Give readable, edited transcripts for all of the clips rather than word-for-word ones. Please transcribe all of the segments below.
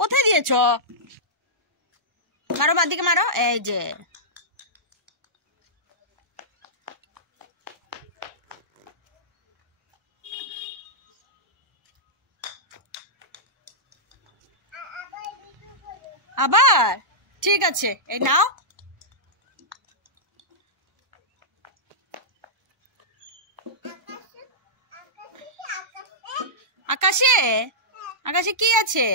কোথায় দিয়েছ? মারো, বাঁ দিকে মারো। এই যে আবার ঠিক আছে, এই নাও। আকাশে আকাশে কি আছে?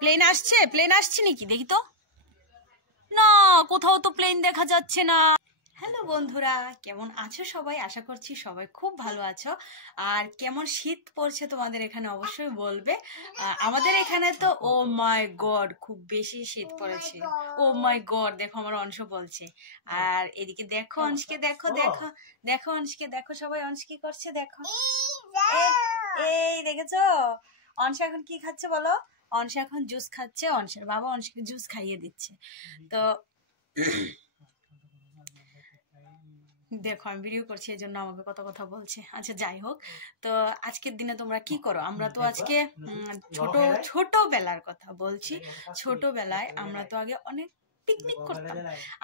প্লেন আসছে? প্লেন আসছে নাকি দেখি তো। না, কোথাও তো প্লেন দেখা যাচ্ছে না। হ্যালো বন্ধুরা, কেমন আছো সবাই? আশা করছি সবাই খুব ভালো আছো। আর কেমন শীত পড়ছে তোমাদের এখানে অবশ্যই বলবে। আমাদের এখানে তো ও মাই গড খুব বেশি শীত পড়েছে। ও মাই গড, দেখো আমার অংশ বলছে। আর এদিকে দেখো অংশকে, দেখো দেখো দেখো অংশকে, দেখো সবাই অংশ কি করছে দেখো। এই দেখেছো অংশ এখন কি খাচ্ছে বলো? অংশ এখন জুস খাচ্ছে। অংশের বাবা অংশকে জুস খাইয়ে দিচ্ছে। তো দেখো আমি ভিডিও করছি এই জন্য আমাকে কত কথা বলছে। আচ্ছা যাই হোক, তো আজকের দিনে তোমরা কি করো? আমরা তো আজকে ছোটবেলার কথা বলছি। ছোটবেলায় আমরা তো আগে অনেক পিকনিক করতাম।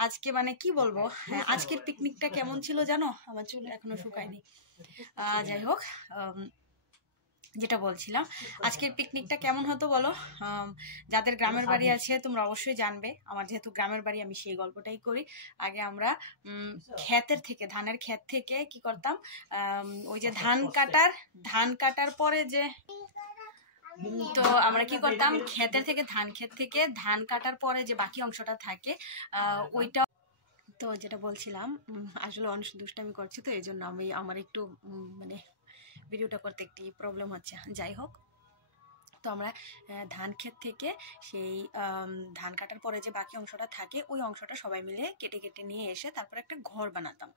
আজকে মানে কি বলবো, হ্যাঁ আজকের পিকনিকটা কেমন ছিল জানো? আমার চুল এখনো শুকায়নি। যাই হোক, যেটা বলছিলাম, আজকের পিকনিকটা কেমন হতো বলো? যাদের গ্রামের বাড়ি আছে তোমরা অবশ্যই জানবে। আমার যেহেতু গ্রামের বাড়ি, আমি সেই গল্পটাই করি। আগে আমরা ক্ষেতের থেকে, ধানের ক্ষেত থেকে কি করতাম, ওই যে ধান কাটার পরে যে, তো আমরা কি করতাম, ক্ষেতের থেকে ধান কাটার পরে যে বাকি অংশটা থাকে ওইটা। তো যেটা বলছিলাম, আসলে অনেক দুষ্টামি করছি, তো এই জন্য আমার একটু মানে ভিডিওটা করতে একটি প্রবলেম হচ্ছে। যাই হোক, তো আমরা ধান ক্ষেত থেকে সেই ধান কাটার পরে যে বাকি অংশটা থাকে ওই অংশটা সবাই মিলে কেটে কেটে নিয়ে এসে তারপর একটা ঘর বানাতাম।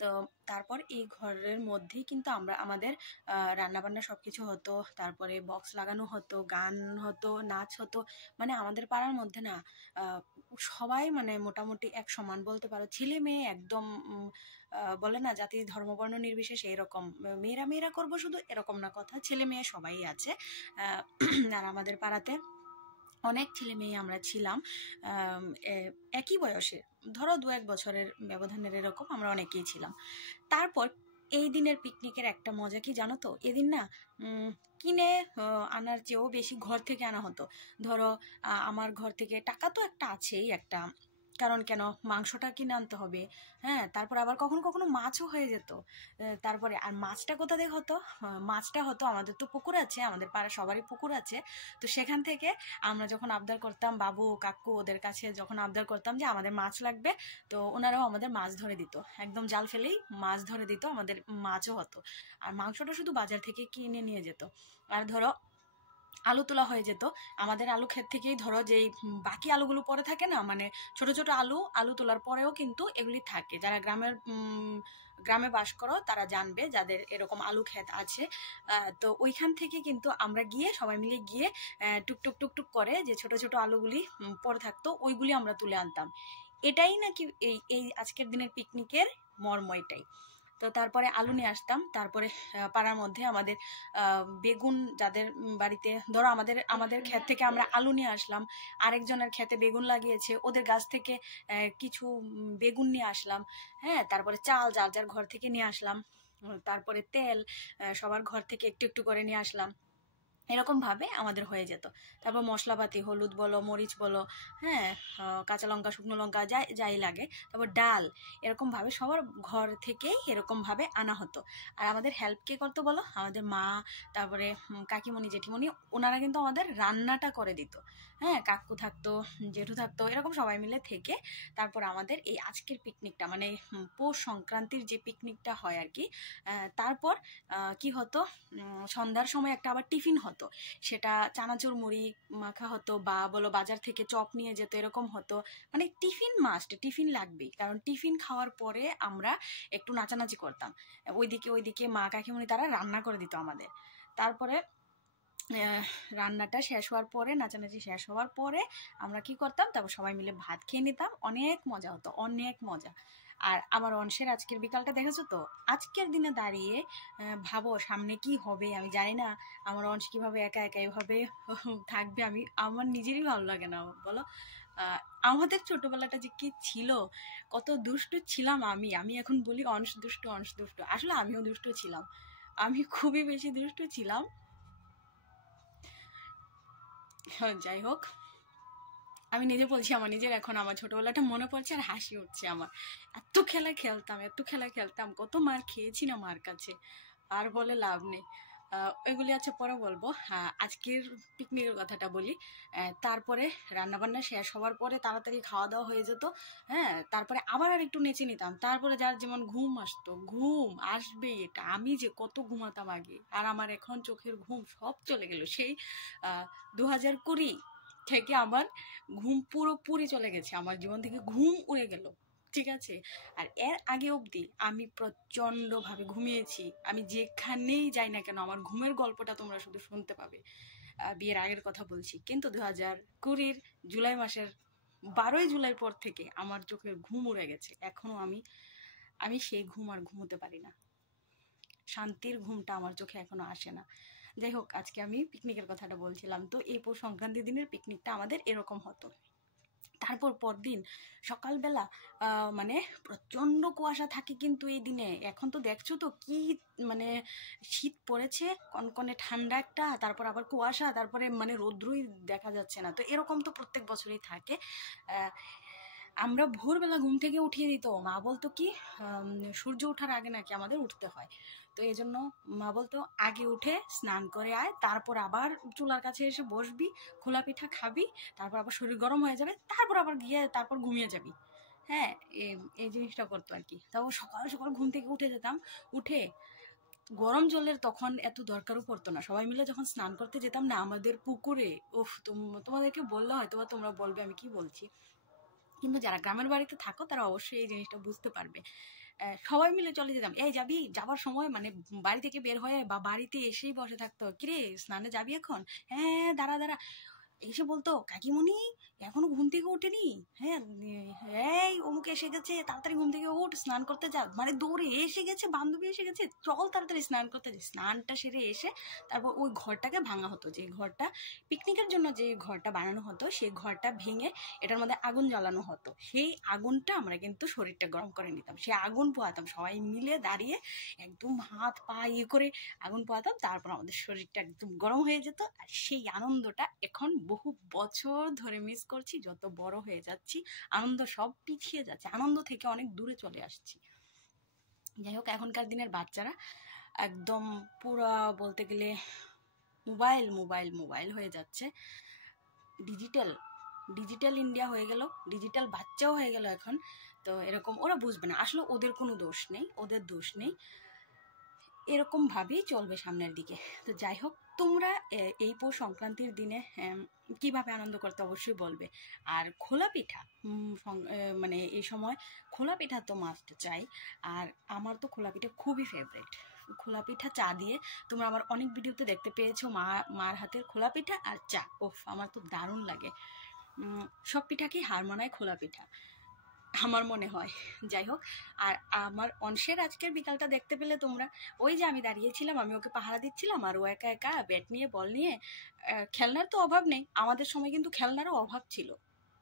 তো তারপর এই ঘরের মধ্যেই কিন্তু আমরা আমাদের রান্নাবান্না সব কিছু হতো। তারপরে বক্স লাগানো হতো, গান হতো, নাচ হতো। মানে আমাদের পাড়ার মধ্যে না সবাই মানে মোটামুটি এক সমান বলতে পারো, ছেলে মেয়ে একদম বলে না জাতি ধর্ম বর্ণ নির্বিশেষে এরকম। মেয়েরা মেয়েরা করবো শুধু এরকম না কথা, ছেলে মেয়ে সবাই আছে। আর আমাদের পাড়াতে অনেক ছেলে মেয়ে আমরা ছিলাম একই বয়সে, ধরো 2-1 বছরের ব্যবধানের এরকম আমরা অনেকেই ছিলাম। তারপর এই দিনের পিকনিকের একটা মজা কি জানো তো? এদিন না কিনে আনার চেয়েও বেশি ঘর থেকে আনা হতো। ধরো আমার ঘর থেকে টাকা তো একটা আছেই একটা, কারণ কেন মাংসটা কিনে আনতে হবে। হ্যাঁ, তারপর আবার কখনো কখনো মাছও হয়ে যেত। তারপরে আর মাছটা কোথা থেকে হতো? মাছটা হতো, আমাদের তো পুকুর আছে, আমাদের পাড়া সবারই পুকুর আছে। তো সেখান থেকে আমরা যখন আবদার করতাম, বাবু কাকু ওদের কাছে যখন আবদার করতাম যে আমাদের মাছ লাগবে, তো ওনারাও আমাদের মাছ ধরে দিত। একদম জাল ফেলেই মাছ ধরে দিত, আমাদের মাছও হতো। আর মাংসটা শুধু বাজার থেকে কিনে নিয়ে যেত। আর ধরো আলু তোলা হয়ে যেত আমাদের আলু ক্ষেত থেকেই। ধরো যেই বাকি আলুগুলো পরে থাকে না, মানে ছোট ছোট আলু তোলার পরেও কিন্তু এগুলি থাকে। যারা গ্রামে বাস করো তারা জানবে, যাদের এরকম আলু ক্ষেত আছে। তো ওইখান থেকে কিন্তু আমরা গিয়ে সবাই মিলে গিয়ে টুকটুক টুকটুক করে যে ছোট ছোট আলুগুলি পরে থাকতো ওইগুলি আমরা তুলে আনতাম। এটাই নাকি এই আজকের দিনের পিকনিকের মর্ম এটাই। তো তারপরে আলু নিয়ে আসতাম। তারপরে পাড়ার মধ্যে আমাদের বেগুন, যাদের বাড়িতে ধরো আমাদের ক্ষেত থেকে আমরা আলু নিয়ে আসলাম, আরেকজনের ক্ষেতে বেগুন লাগিয়েছে, ওদের গাছ থেকে কিছু বেগুন নিয়ে আসলাম। হ্যাঁ, তারপরে চাল যার যার ঘর থেকে নিয়ে আসলাম। তারপরে তেল সবার ঘর থেকে একটু একটু করে নিয়ে আসলাম। এরকম ভাবে আমাদের হয়ে যেত। তারপর মশলাপাতি, হলুদ বলো, মরিচ বলো, হ্যাঁ কাঁচা লঙ্কা, শুকনো লঙ্কা, যাই লাগে। তারপর ডাল, এরকম ভাবে সবার ঘর থেকেই এরকম ভাবে আনা হতো। আর আমাদের হেল্প কে করতো বলো? আমাদের মা, তারপরে কাকিমণি, জেঠিমণি, ওনারা কিন্তু আমাদের রান্নাটা করে দিত। হ্যাঁ, কাকু থাকতো, জেঠু থাকতো, এরকম সবাই মিলে থেকে তারপর আমাদের এই আজকের পিকনিকটা মানে পৌষ সংক্রান্তির যে পিকনিকটা হয় আর কি। তারপর কি হতো, সন্ধ্যার সময় একটা আবার টিফিন হতো। সেটা চানাচুর মুড়ি মাখা হতো, বা বলো বাজার থেকে চপ নিয়ে যেত, এরকম হতো। মানে টিফিন মাস্ট, টিফিন লাগবেই, কারণ টিফিন খাওয়ার পরে আমরা একটু নাচানাচি করতাম। ওইদিকে মা কাকিমণি তারা রান্না করে দিত আমাদের। তারপরে রান্নাটা শেষ হওয়ার পরে, নাচানাচি শেষ হওয়ার পরে আমরা কি করতাম, তারপর সবাই মিলে ভাত খেয়ে নিতাম। অনেক মজা হতো, অনেক মজা। আর আমার অংশের আজকের বিকালটা দেখেছো তো, আজকের দিনে দাঁড়িয়ে ভাবো সামনে কি হবে আমি জানি না। আমার অংশ কিভাবে একা একা এভাবে থাকবে, আমার নিজেরই ভালো লাগে না বলো। আমাদের ছোটবেলাটা যে কি ছিল, কত দুষ্টু ছিলাম আমি এখন বলি অংশ দুষ্টু অংশ দুষ্টু, আসলে আমিও দুষ্টু ছিলাম, আমি খুবই বেশি দুষ্টু ছিলাম। যাই হোক, আমি নিজে বলছি আমার নিজের এখন আমার ছোটবেলাটা মনে পড়ছে আর হাসি উঠছে আমার। এত খেলা খেলতাম, কত মার খেয়েছি না মার কাছে, আর বলে লাভ নেই। এগুলি আছে পরে বলবো। আজকের পিকনিকের কথাটা বলি। তারপরে রান্নাবান্না শেষ হওয়ার পরে তাড়াতাড়ি খাওয়া দাওয়া হয়ে যেত। হ্যাঁ, তারপরে আবার আর একটু নেচে নিতাম, তারপরে যার যেমন ঘুম আসতো, ঘুম আসবেই এটা, আমি যে কত ঘুমাতাম আগে, আর আমার এখন চোখের ঘুম সব চলে গেল। সেই 2020 থেকে আমার ঘুম পুরোপুরি চলে গেছে, আমার জীবন থেকে ঘুম উড়ে গেল, ঠিক আছে। আর এর আগে অবধি আমি প্রচন্ড ভাবে ঘুমিয়েছি, আমি যেখানেই যাই না কেন আমার ঘুমের গল্পটা তোমরা শুধু শুনতে পাবে। বিয়ের আগের কথা বলছি, কিন্তু 2020 জুলাই মাসের 12 জুলাইয়ের পর থেকে আমার চোখের ঘুম উড়ে গেছে। এখনো আমি সেই ঘুম আর ঘুমোতে পারি না, শান্তির ঘুমটা আমার চোখে এখনো আসে না। যাই হোক, আজকে আমি পিকনিকের কথাটা বলছিলাম। তো এই পৌষ সংক্রান্তি দিনের পিকনিকটা আমাদের এরকম হতো। তারপর পরদিন সকালবেলা মানে প্রচন্ড কুয়াশা থাকে কিন্তু এই দিনে। এখন তো দেখছো তো কি মানে শীত পড়েছে, কনকনে ঠান্ডা একটা, তারপর আবার কুয়াশা, তারপরে মানে রৌদ্রই দেখা যাচ্ছে না। তো এরকম তো প্রত্যেক বছরই থাকে। আমরা ভোরবেলা ঘুম থেকে উঠিয়ে দিত মা, বলতো কি সূর্য ওঠার আগে নাকি আমাদের উঠতে হয়। তো এই জন্য মা বলতো আগে উঠে স্নান করে আয়, তারপর আবার চুলার কাছে এসে বসবি, খোলা পিঠা খাবি, তারপর আবার শরীর গরম হয়ে যাবে, তারপর আবার গিয়ে তারপর ঘুমিয়ে যাবি। হ্যাঁ, এই জিনিসটা করতো আর কি। তাও সকাল সকাল ঘুম থেকে উঠে যেতাম। উঠে গরম জলের তখন এত দরকারও পড়তো না, সবাই মিলে যখন স্নান করতে যেতাম না আমাদের পুকুরে, উফ, তোমাদেরকে বললে হয়তো বা তোমরা বলবে আমি কি বলছি, কিন্তু যারা গ্রামের বাড়িতে থাকো তারা অবশ্যই এই জিনিসটা বুঝতে পারবে। সবাই মিলে চলে যেতাম, এই যাবি, যাবার সময় মানে বাড়ি থেকে বের হয়ে বা বাড়িতে এসেই বসে থাকতো, কিরে স্নানে যাবি এখন, হ্যাঁ দাঁড়া দাঁড়া, এসে বলতো কাকিমণি এখনো ঘুম থেকে ওঠেনি, হ্যাঁ এই অমুক এসে গেছে, তাড়াতাড়ি ঘুম থেকে উঠ স্নান করতে যা, মানে দৌড়ে এসে গেছে, বান্ধবী এসে গেছে, চল তাড়াতাড়ি স্নান করতে যা। স্নানটা সেরে এসে তারপর ওই ঘরটাকে ভাঙা হতো, যে ঘরটা পিকনিকের জন্য যে ঘরটা বানানো হতো সেই ঘরটা ভেঙে এটার মধ্যে আগুন জ্বালানো হতো। সেই আগুনটা আমরা কিন্তু শরীরটা গরম করে নিতাম, সেই আগুন পোহাতাম সবাই মিলে দাঁড়িয়ে, একদম হাত পা ইয়ে করে আগুন পোহাতাম, তারপর আমাদের শরীরটা একদম গরম হয়ে যেত। আর সেই আনন্দটা এখন বহু বছর ধরে মিস করছি, যত বড় হয়ে যাচ্ছি আনন্দ সব পিছিয়ে যাচ্ছে, আনন্দ থেকে অনেক দূরে চলে আসছি। যাই হোক, এখনকার দিনের বাচ্চারা একদম পুরা বলতে গেলে মোবাইল মোবাইল মোবাইল হয়ে যাচ্ছে, ডিজিটাল ডিজিটাল ইন্ডিয়া হয়ে গেল, ডিজিটাল বাচ্চাও হয়ে গেল এখন। তো এরকম ওরা বুঝবে না, আসলে ওদের কোনো দোষ নেই, ওদের দোষ নেই, এরকম ভাবেই চলবে সামনের দিকে। তো যাই হোক, তোমরা এই পৌষ সংক্রান্তির দিনে কিভাবে আনন্দ করতে অবশ্যই বলবে। আর খোলা পিঠা, মানে এই সময় খোলা পিঠা তো মাস্ট চাই। আর আমার তো খোলা পিঠা খুবই ফেভারিট, খোলা পিঠা চা দিয়ে। তোমরা আমার অনেক ভিডিওতে দেখতে পেয়েছো মার হাতের খোলা পিঠা আর চা, ওফ আমার তো দারুণ লাগে। সব পিঠাকেই হার মানায় খোলা পিঠা আমার মনে হয়। যাই হোক, আর আমার অংশের আজকের বিকালটা দেখতে পেলে তোমরা, ওই যে আমি দাঁড়িয়েছিলাম, আমি ওকে পাহারা দিচ্ছিলাম, আর ও একা একা ব্যাট নিয়ে বল নিয়ে, খেলনার তো অভাব নেই, আমাদের সময় কিন্তু খেলনারও অভাব ছিল,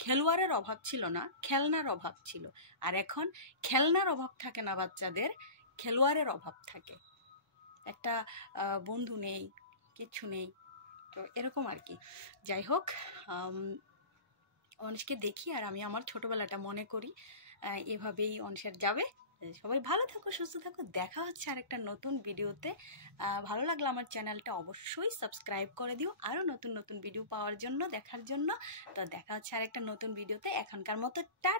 খেলোয়াড়ের অভাব ছিল না, খেলনার অভাব ছিল। আর এখন খেলনার অভাব থাকে না বাচ্চাদের, খেলোয়াড়ের অভাব থাকে, একটা বন্ধু নেই, কিচ্ছু নেই। তো এরকম আর কি। যাই হোক, অনিশকে দেখি আর আমি আমার ছোটবেলাটা মনে করি, এভাবেই অনিশের যাবে। সবাই ভালো থাকো, সুস্থ থাকো, দেখা হচ্ছে আর একটা নতুন ভিডিওতে। ভালো লাগলে আমার চ্যানেলটা অবশ্যই সাবস্ক্রাইব করে দিও আরও নতুন নতুন ভিডিও পাওয়ার জন্য, দেখার জন্য। তো দেখা হচ্ছে আর একটা নতুন ভিডিওতে, এখনকার মতো টাটা।